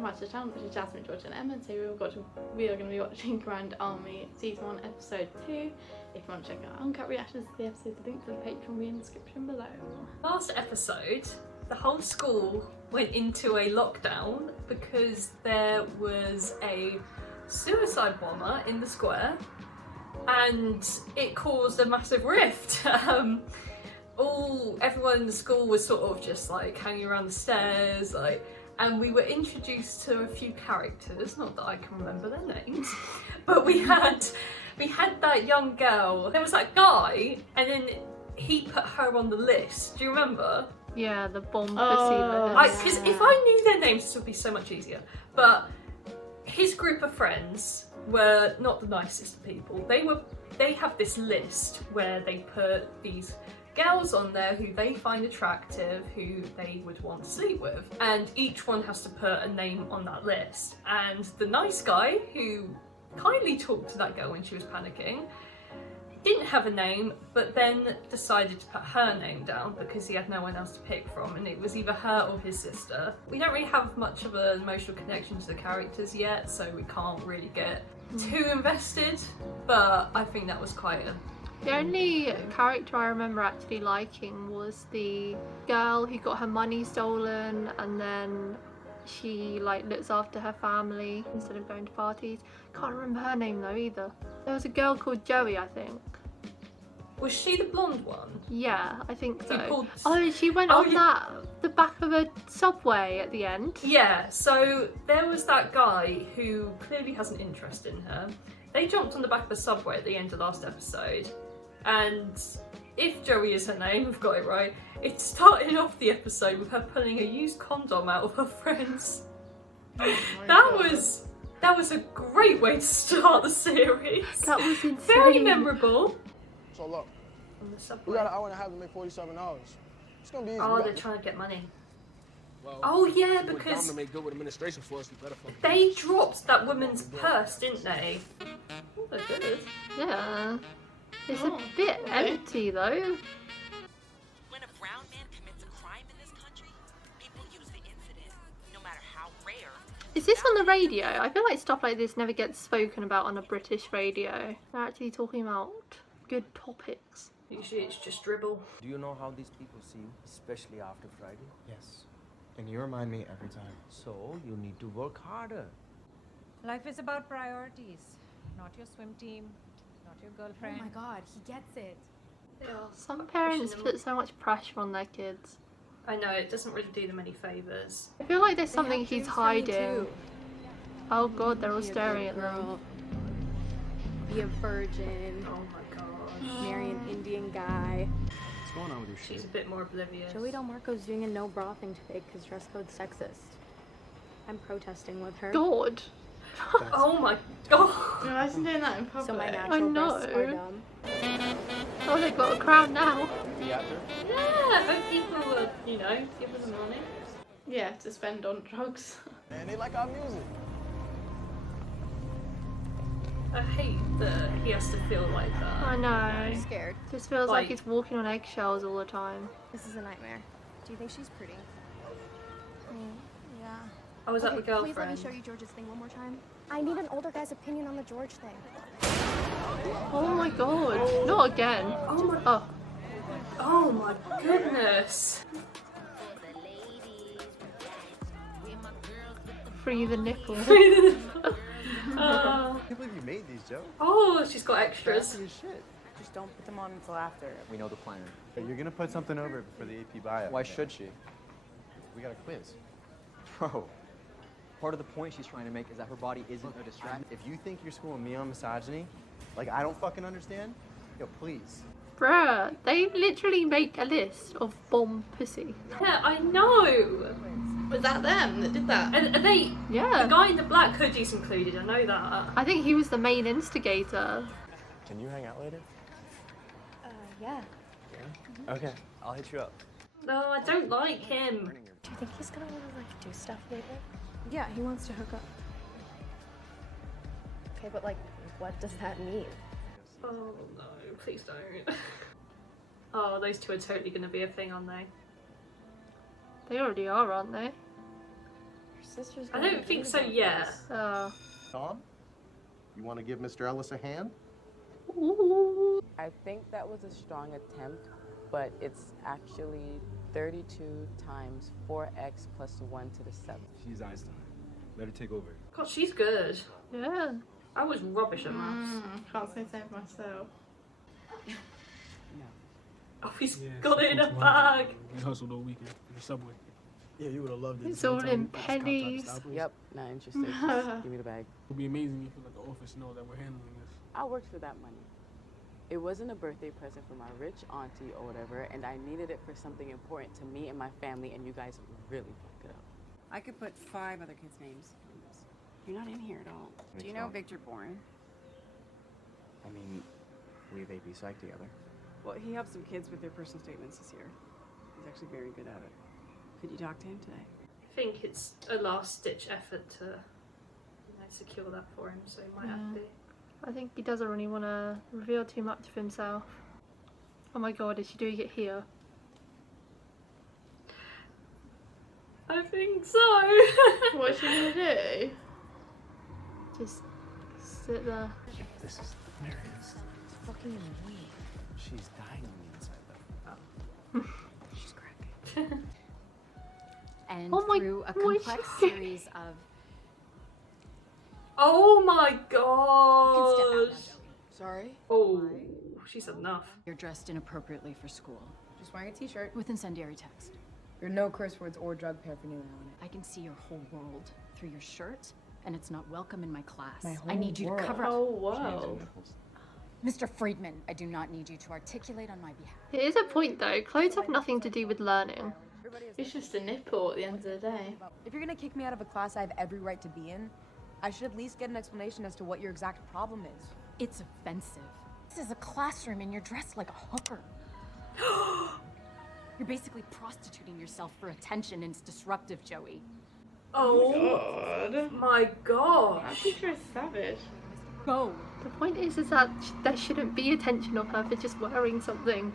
welcome back to the channel. This is Jasmine, George and Emma. Today we are going to be watching Grand Army Season 1 Episode 2. If you want to check out uncut reactions to the episode, the link to the Patreon will be in the description below. Last episode, the whole school went into a lockdown because there was a suicide bomber in the square and it caused a massive rift. Everyone in the school was sort of just like hanging around the stairs, and we were introduced to a few characters, not that I can remember their names, but we had that young girl, there was that guy, and then he put her on the list, do you remember? Yeah, the bomb pussy. Because if I knew their names, this would be so much easier. But his group of friends were not the nicest of people. They have this list where they put these girls on there who they find attractive, who they would want to sleep with, and each one has to put a name on that list. And the nice guy who kindly talked to that girl when she was panicking didn't have a name, but then decided to put her name down because he had no one else to pick from, and it was either her or his sister. We don't really have much of an emotional connection to the characters yet, so we can't really get too invested, but I think that was quite a... The only character I remember actually liking was the girl who got her money stolen and then she looks after her family instead of going to parties. Can't remember her name though either. There was a girl called Joey, I think. Was she the blonde one? Yeah, I think so. Oh, she went on the back of a subway at the end. Yeah, so there was that guy who clearly has an interest in her. They jumped on the back of a subway at the end of last episode, and if Joey is her name, we've got it right, it started off the episode with her pulling a used condom out of her friends. That was a great way to start the series. That was insane. Very memorable. So look, On the subway. we got an hour and a half to make $47. It's gonna be easy. Oh, they're trying to get money. Well, Oh yeah, because to make good with administration for us, we better fucking they dropped that woman's purse, didn't they? Oh, they're good. Yeah. It's a bit empty though. When a brown man commits a crime in this country, people use the incident, no matter how rare. Is this on the radio? I feel like stuff like this never gets spoken about on a British radio. They're actually talking about good topics. Usually it's just dribble. Do you know how these people see you, especially after Friday? Yes. And you remind me every time. So you need to work harder. Life is about priorities, not your swim team, not your girlfriend. Oh my god, he gets it. Some parents put so much pressure on their kids. I know, it doesn't really do them any favours. I feel like there's something he's hiding. Oh god, they're all Be a staring good at them. girl. Be a virgin. Oh my gosh. Marry an Indian guy. What's going on with your shit? She's a bit more oblivious. Joey Del Marco's doing a no bra thing today because dress code's sexist. I'm protesting with her. God. Oh my god. Imagine doing that in public. So my I natural know. breasts are dumb. Oh, they've got a crowd now. Yeah, I hope people will, give them the money. Yeah, to spend on drugs. And they like our music. I hate that he has to feel like that. I know. I'm scared. Just feels like he's walking on eggshells all the time. This is a nightmare. Do you think she's pretty? Yeah. I was at the Please let me girlfriend. show you George's thing one more time. I need an older guy's opinion on the George thing. Oh my god. Not again. Oh my goodness. Free the nipple. I can't believe you made these, Joe. Oh, she's got extras. Fancy as shit. Just don't put them on until after. We know the plan. Hey, you're gonna put something over for the AP bio. Why should she? We got a quiz. Bro, part of the point she's trying to make is that her body isn't a distraction. If you think you're schooling me on misogyny, like I don't fucking understand, yo, please. Bruh, they literally make a list of bomb pussy. Yeah, I know. Was that them that did that? And are they? Yeah. The guy in the black hoodie's included. I know that. I think he was the main instigator. Can you hang out later? Yeah. Yeah? Okay, I'll hit you up. No, I don't like him. Do you think he's gonna want to do stuff later? Yeah, he wants to hook up. Okay, but what does that mean? Oh no, please don't. Oh, those two are totally going to be a thing, aren't they? They already are, aren't they? You're sister's I gonna don't think read so about yet. this. Tom, you want to give Mr. Ellis a hand? I think that was a strong attempt, but it's actually 32 times 4x plus 1 to the 7th. She's Einstein. Let her take over. God, she's good. Yeah. I was rubbish at maths. Can't say so myself. Oh, he's got it in a bag. We hustled all weekend in the subway. Yeah, you would have loved it. It's all in pennies. Yep, not interested. Just give me the bag. It would be amazing if you let the office know that we're handling this. I worked for that money. It wasn't a birthday present for my rich auntie or whatever, and I needed it for something important to me and my family, and you guys really fucked it up. I could put 5 other kids' names in this. You're not in here at all. Do you know Victor Bourne? I mean, we have AP Psych together. Well, he helped some kids with their personal statements this year. He's actually very good at it. Could you talk to him today? I think it's a last-ditch effort to secure that for him, so he might have to. I think he doesn't really want to reveal too much of himself. Oh my god, is she doing it here? I think so. What's she gonna do? Just sit there. This is hilarious. It's fucking annoying. She's dying on the inside, though. She's cracking. And Oh my through a gosh. complex series of... Oh my You can step out now, god. Joey. Sorry? Oh, she's enough. You're dressed inappropriately for school. Just wearing a t-shirt. With incendiary text. There are no curse words or drug paraphernalia on it. I can see your whole world through your shirt, and it's not welcome in my class. My I need you whole to cover up. Oh wow. Mr. Friedman, I do not need you to articulate on my behalf. It is a point though, clothes have nothing to do with learning. It's just a nipple at the end of the day. If you're gonna kick me out of a class I have every right to be in, I should at least get an explanation as to what your exact problem is. It's offensive. This is a classroom and you're dressed like a hooker. You're basically prostituting yourself for attention and it's disruptive, Joey. Oh God. my That gosh. teacher is savage. Go. The point is that there shouldn't be attention of her for just wearing something.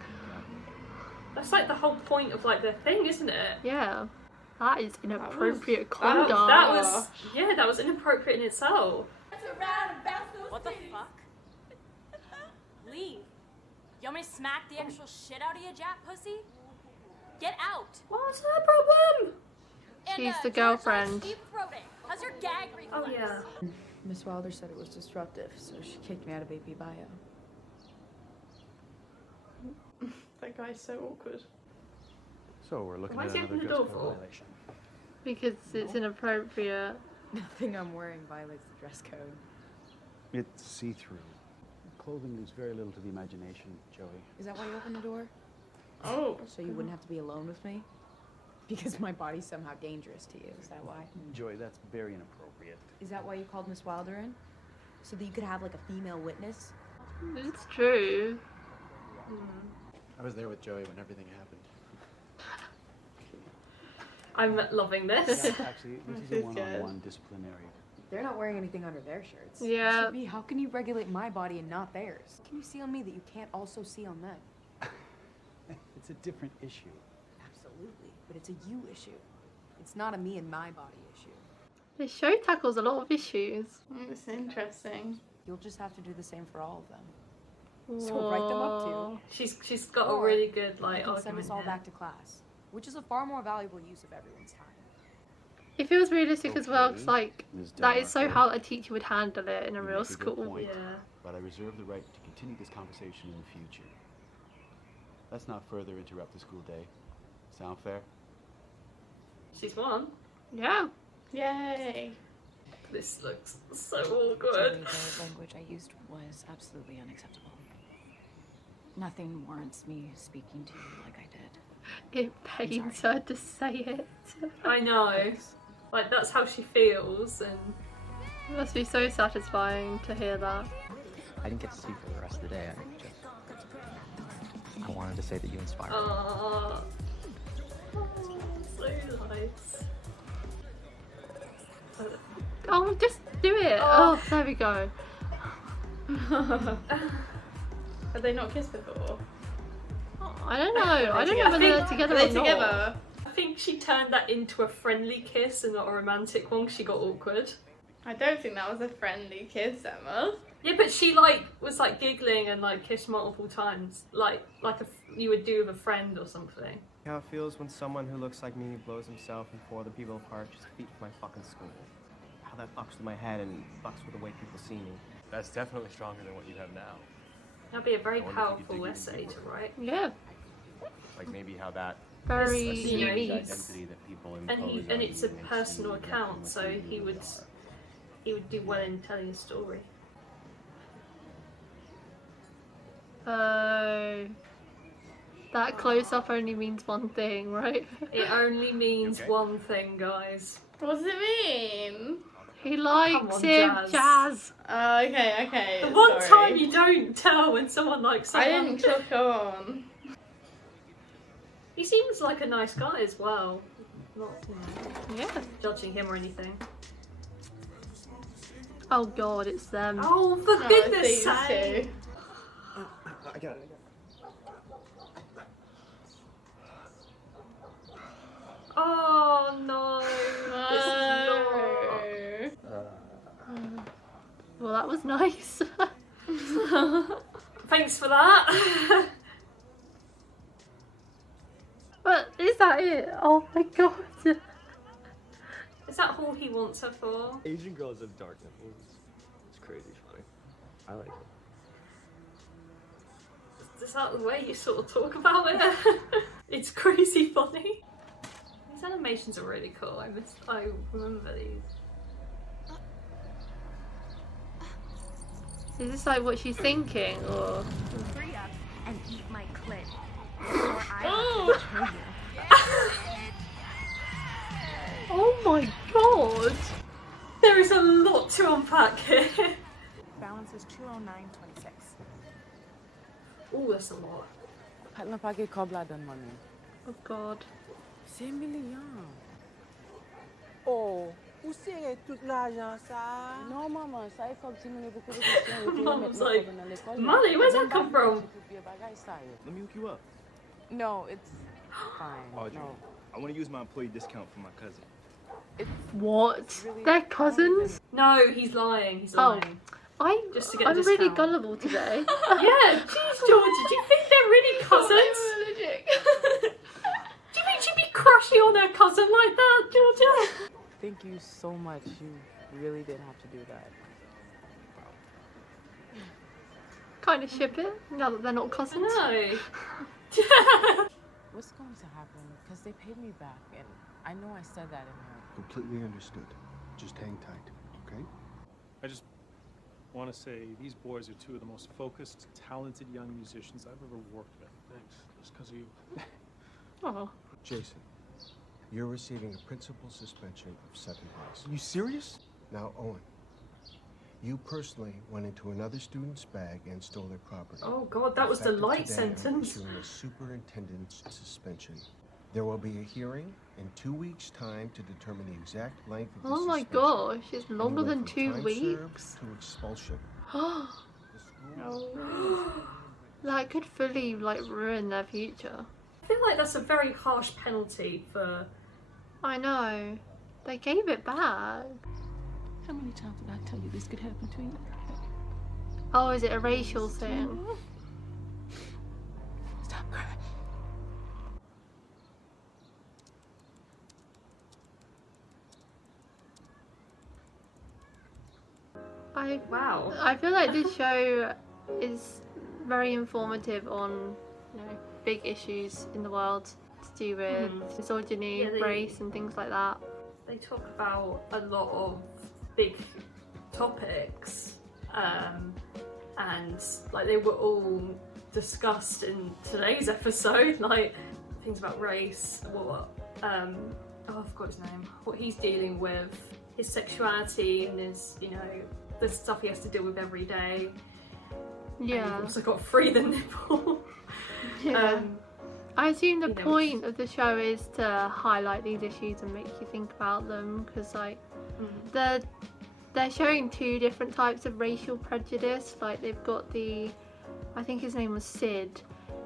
That's like the whole point of like their thing, isn't it? Yeah. That is inappropriate That conduct. was, yeah, that was inappropriate in itself. What the fuck? Leave. You want me to smack the actual shit out of you, Jack pussy? Get out. What's her problem? She's the George, girlfriend. deep throating. How's your gag reflex? Oh yeah. Miss Wilder said it was disruptive, so she kicked me out of AP Bio. That guy's so awkward. So we're looking Why at is he another opening the dress door code for? violation. Because it's inappropriate. Nothing I'm wearing violates the dress code. It's see-through. Clothing leaves very little to the imagination, Joey. Is that why you opened the door? Oh. So you wouldn't have to be alone with me? Because my body's somehow dangerous to you, is that why? Joey, that's very inappropriate. Is that why you called Miss Wilder in? So that you could have like a female witness? It's true. I was there with Joey when everything happened. I'm loving this. Yeah, actually, this is a one-on-one disciplinary. They're not wearing anything under their shirts. Yeah. It should be, how can you regulate my body and not theirs? Can you see on me that you can't also see on them? It's a different issue. Absolutely, but it's a you issue. It's not a me and my body issue. The show tackles a lot of issues. It's interesting. You'll just have to do the same for all of them. So write them up too. She's got a Or really good you like can send argument us all here. back to class, which is a far more valuable use of everyone's time. It feels realistic as well, because Okay, like Ms. that is so Delmarco. how a teacher would handle it in a You real make a good school. point, Yeah. But I reserve the right to continue this conversation in the future. Let's not further interrupt the school day. Sound fair? She's won. Yeah. Yay. This looks so Joey, awkward. the language I used was absolutely unacceptable. Nothing warrants me speaking to you like I did. It pains her to say it. I know. Like that's how she feels, and It must be so satisfying to hear that. I didn't get to see you for the rest of the day. I wanted to say that you inspired me. oh, so nice. Oh, just do it. Oh, there we go. Have they not kissed before? I don't know. I don't know together? whether they're together Are they or not. together? I think she turned that into a friendly kiss and not a romantic one 'cause she got awkward. I don't think that was a friendly kiss, Emma. Yeah, but she was giggling and kissed multiple times, you would do with a friend or something. How it feels when someone who looks like me blows himself and 4 other people apart just to beat my fucking school. How that fucks with my head and fucks with the way people see me. That's definitely stronger than what you have now. That'd be a very I wonder if you could powerful dig essay even to deeper. write. Yeah. Like maybe how that Very You know, unique. Identity that people and impose and on it's you a makes personal you account, exactly so what he you would do well in telling a story. Oh. That close up only means one thing, right? It only means one thing, guys. What does it mean? He likes Come on, him, Jazz. Oh, okay. The one sorry. time you don't tell when someone likes someone. I didn't took on. He seems like a nice guy as well. Not judging him or anything. Oh god, it's them. Oh, for goodness sake! I got it. Oh no! Well, that was nice. Thanks for that. But is that it? Oh my god. Is that all he wants her for? Asian girls have dark nipples. It's crazy funny. I like it. Is that the way you sort of talk about it? It's crazy funny. These animations are really cool. I remember these. Is this like what she's thinking, or? Hurry up and eat my clit. Or I Oh. kill you. Oh my god! There is a lot to unpack here. Balance is 209.26. Oh, that's a lot. Patna pagi kobla dan mami. Oh god. 5 million. Oh, où c'est tout l'argent ça? Non, maman, ça est comme si nous beaucoup de Mum's like, money, where's that come from? Let me hook you up. No, it's fine. Audrey, No. I want to use my employee discount for my cousin. What? They're cousins? No, he's lying. He's Oh. lying. Just to get a I'm really discount. gullible today. Yeah, jeez, Georgia, do you think they're really cousins? Do you think she'd be crushing on her cousin like that, Georgia? Thank you so much. You really did have to do that. Kind of ship it now that they're not cousins. No. What's going to happen? Because they paid me back, and I know I said that in there. Completely understood. Just hang tight, okay? I just want to say these boys are two of the most focused, talented young musicians I've ever worked with. Thanks. Just because of you. Oh. Jason, you're receiving a principal suspension of 7 days. You serious? Now, Owen, you personally went into another student's bag and stole their property. Oh god, that was the Effective light today, I'm sentence. issuing a superintendent's suspension. There will be a hearing in 2 weeks' time to determine the exact length of the Oh my suspension. gosh, it's longer Anywhere than from 2 time weeks. served to expulsion. That could fully ruin their future. I feel like that's a very harsh penalty for... I know. They gave it back. How many times did I tell you this could happen to you? Oh, is it a racial thing? Stop crying. Wow. I feel like this show is very informative on, big issues in the world to do with misogyny, Yeah, race, and things like that. They talk about a lot of big topics, and they were all discussed in today's episode, like things about race, I forgot his name, what he's dealing with, his sexuality and his, the stuff he has to deal with every day. Yeah. And you've also got Free the Nipple. Yeah. I assume the point of the show is to highlight these issues and make you think about them, because they're showing 2 different types of racial prejudice. Like they've got I think his name was Sid,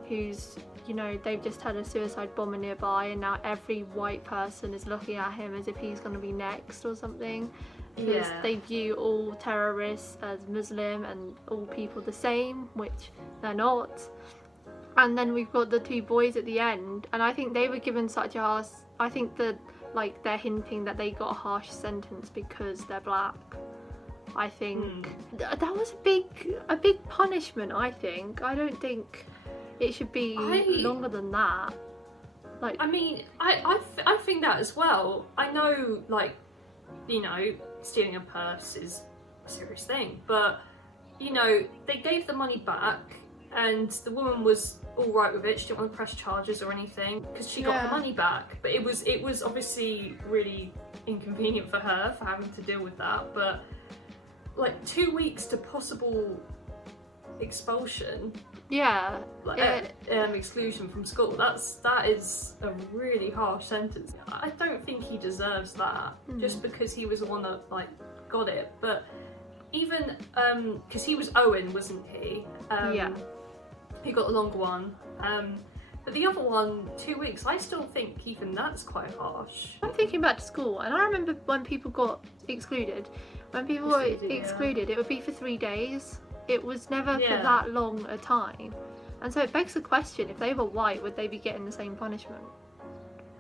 who's, you know, they've just had a suicide bomber nearby and now every white person is looking at him as if he's going to be next or something. Because they view all terrorists as Muslim and all people the same, which they're not. And then we've got the two boys at the end, and I think they were given such a harsh... I think that, like, they're hinting that they got a harsh sentence because they're black. I think that was a big punishment, I think. I don't think it should be longer than that. Like, I mean, I think that as well. I know, like, you know, stealing a purse is a serious thing, but, you know, they gave the money back and the woman was all right with it. She didn't want to press charges or anything because she got the money back, but it was obviously really inconvenient for her for having to deal with that. But like 2 weeks to possible expulsion, exclusion from school, that is a really harsh sentence. I don't think he deserves that just because he was the one that like got it. But even because he was Owen, wasn't he? He got the longer one. But the other one, 2 weeks, I still think even that's quite harsh. I'm thinking back to school, and I remember when people got excluded. When people were excluded, it would be for 3 days. It was never for that long a time. And so it begs the question, if they were white, would they be getting the same punishment?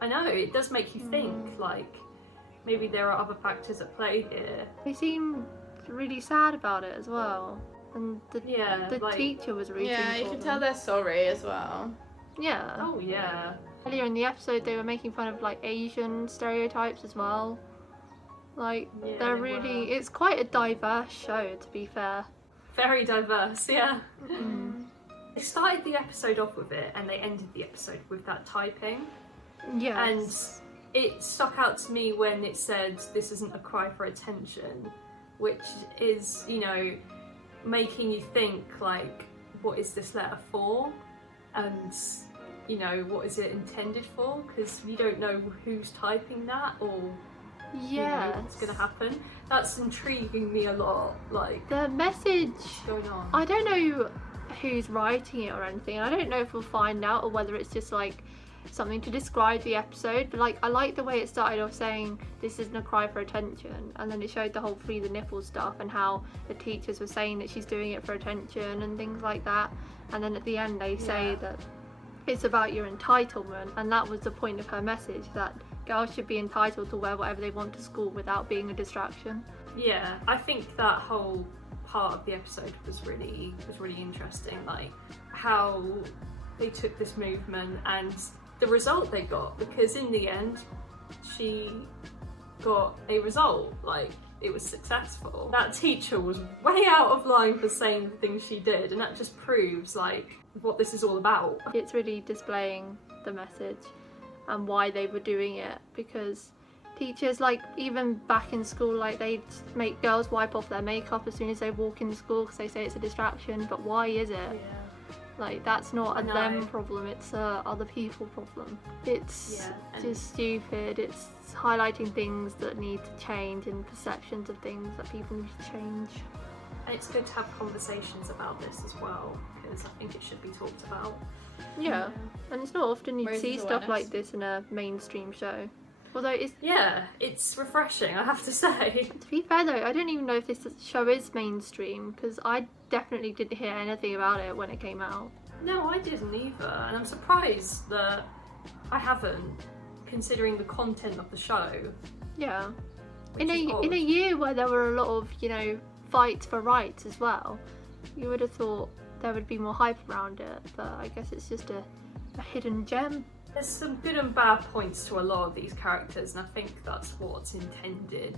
I know, it does make you think, like, maybe there are other factors at play here. They seem really sad about it as well. And the teacher was rooting for you can them. tell they're sorry as well. Yeah. Oh yeah. Earlier in the episode they were making fun of like Asian stereotypes as well. Like they're really, it's quite a diverse show, to be fair. Very diverse, yeah. They started the episode off with it and they ended the episode with that typing. Yes. And it stuck out to me when it said this isn't a cry for attention, which is, you know, making you think like, what is this letter for? And, you know, what is it intended for? Because you don't know who's typing that or you know what's going to happen. That's intriguing me a lot. Like, the message, what's going on? I don't know who's writing it or anything. I don't know if we'll find out or whether it's just like something to describe the episode, but like I like the way it started off saying this isn't a cry for attention, and then it showed the whole free the nipple stuff and how the teachers were saying that she's doing it for attention and things like that, and then at the end they say that it's about your entitlement, and that was the point of her message, that girls should be entitled to wear whatever they want to school without being a distraction. Yeah, I think that whole part of the episode was really interesting, like how they took this movement and the result they got, because in the end she got a result, like it was successful. That teacher was way out of line for saying the things she did, and that just proves like what this is all about. It's really displaying the message and why they were doing it, because teachers, like even back in school, like they'd make girls wipe off their makeup as soon as they walk in school because they say it's a distraction, but why is it? Like, that's not a them problem, it's a other people problem. It's just stupid. It's highlighting things that need to change and perceptions of things that people need to change. And it's good to have conversations about this as well, because I think it should be talked about. Yeah, and it's not often you see stuff like this in a mainstream show. Although it's... Yeah, it's refreshing, I have to say. To be fair though, I don't even know if this show is mainstream, because I definitely didn't hear anything about it when it came out. No, I didn't either, and I'm surprised that I haven't, considering the content of the show. Yeah. In a year where there were a lot of, you know, fights for rights as well, you would have thought there would be more hype around it, but I guess it's just a hidden gem. There's some good and bad points to a lot of these characters, and I think that's what's intended.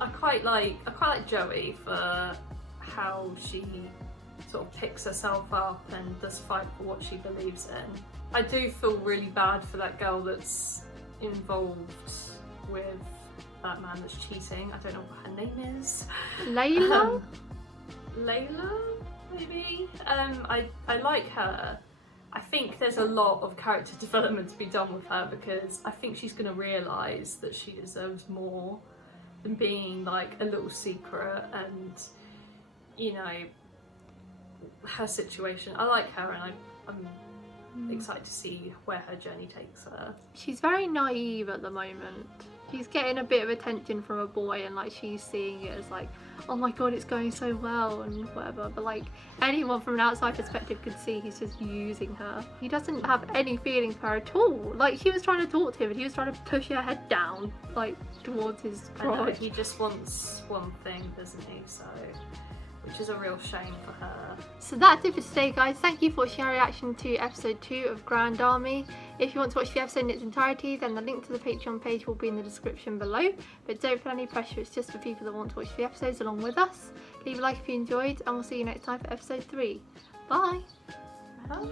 I quite like Joey for how she sort of picks herself up and does fight for what she believes in. I do feel really bad for that girl that's involved with that man that's cheating. I don't know what her name is. Layla? Layla, maybe? I like her. I think there's a lot of character development to be done with her, because I think she's going to realise that she deserves more than being like a little secret and, you know, her situation. I like her, and I'm excited to see where her journey takes her. She's very naive at the moment. She's getting a bit of attention from a boy, and like she's seeing it as like, oh my god, it's going so well and whatever, but like anyone from an outside perspective could see he's just using her. He doesn't have any feelings for her at all. Like, she was trying to talk to him and he was trying to push her head down like towards his crotch. He just wants one thing, doesn't he? So, which is a real shame for her. So that's it for today, guys. Thank you for watching our reaction to episode 2 of Grand Army. If you want to watch the episode in its entirety, then the link to the Patreon page will be in the description below. But don't feel any pressure, it's just for people that want to watch the episodes along with us. Leave a like if you enjoyed, and we'll see you next time for episode 3. Bye! Bye.